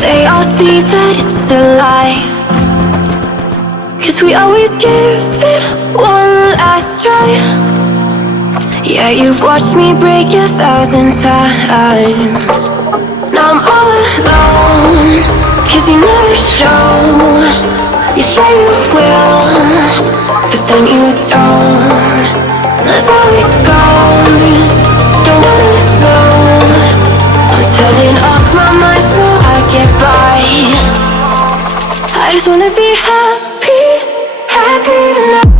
They all see that it's a lie, 'cause we always give it one last try. Yeah, you've watched me break 1,000 times. Now I'm all alone, 'cause you never show. You say you will, but then you don't. That's how it goes. Don't wanna know. I'm turning off my mind so I get by. I just wanna be happy, happy tonight.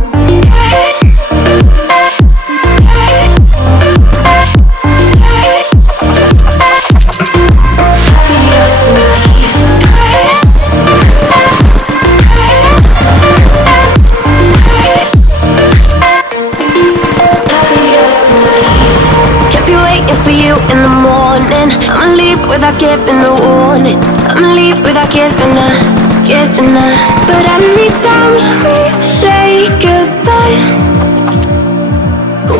For you in the morning, I'ma leave without giving a warning. I'ma leave without giving a. But every time we say goodbye,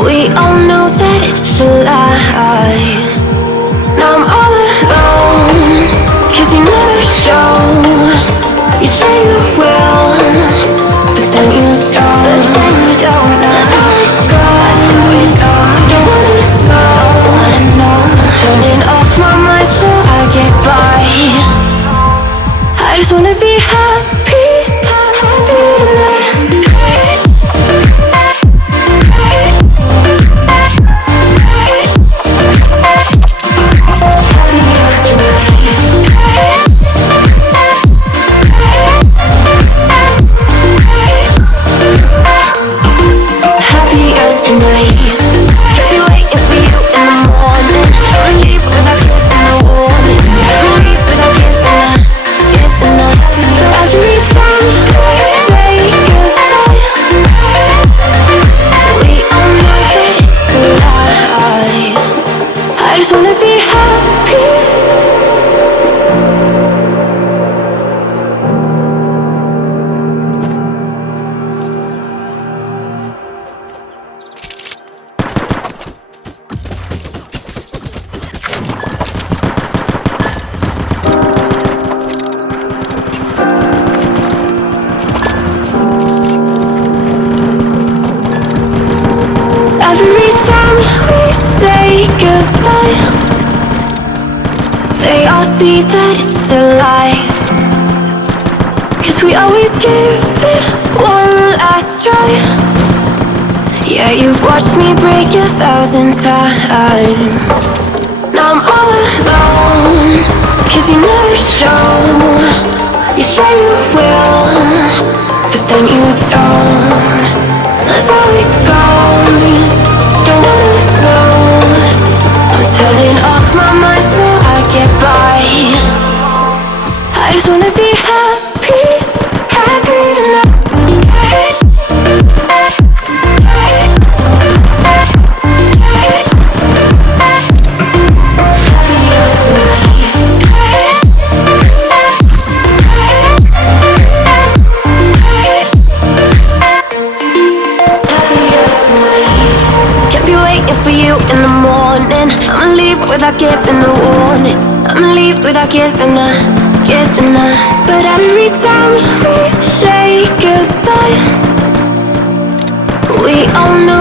we all know that it's a lie. Now I'm all alone, 'cause you never show. You say you will, but then you don't. That's how it goes. Don't wanna know. Turning off my mind so I get by. I just wanna be happy, happy tonight. Happier tonight. Be waiting for you in the morning. I'ma leave without giving a warning. I'ma leave without giving a. Every time we say goodbye, we all know that it's a lie. I just wanna be happy. Every time we say goodbye, they all see that it's a lie, 'cause we always give it one last try. Yeah, you've watched me break 1,000 times. Now I'm all alone, 'cause you never show. You say you will, but then you don't. That's how it goes. Don't wanna know. I'm turning off my mind so I get by. I just wanna be happy, happy tonight. For you in the morning, I'ma leave without giving a warning. I'ma leave without giving a. But every time we say goodbye, we all know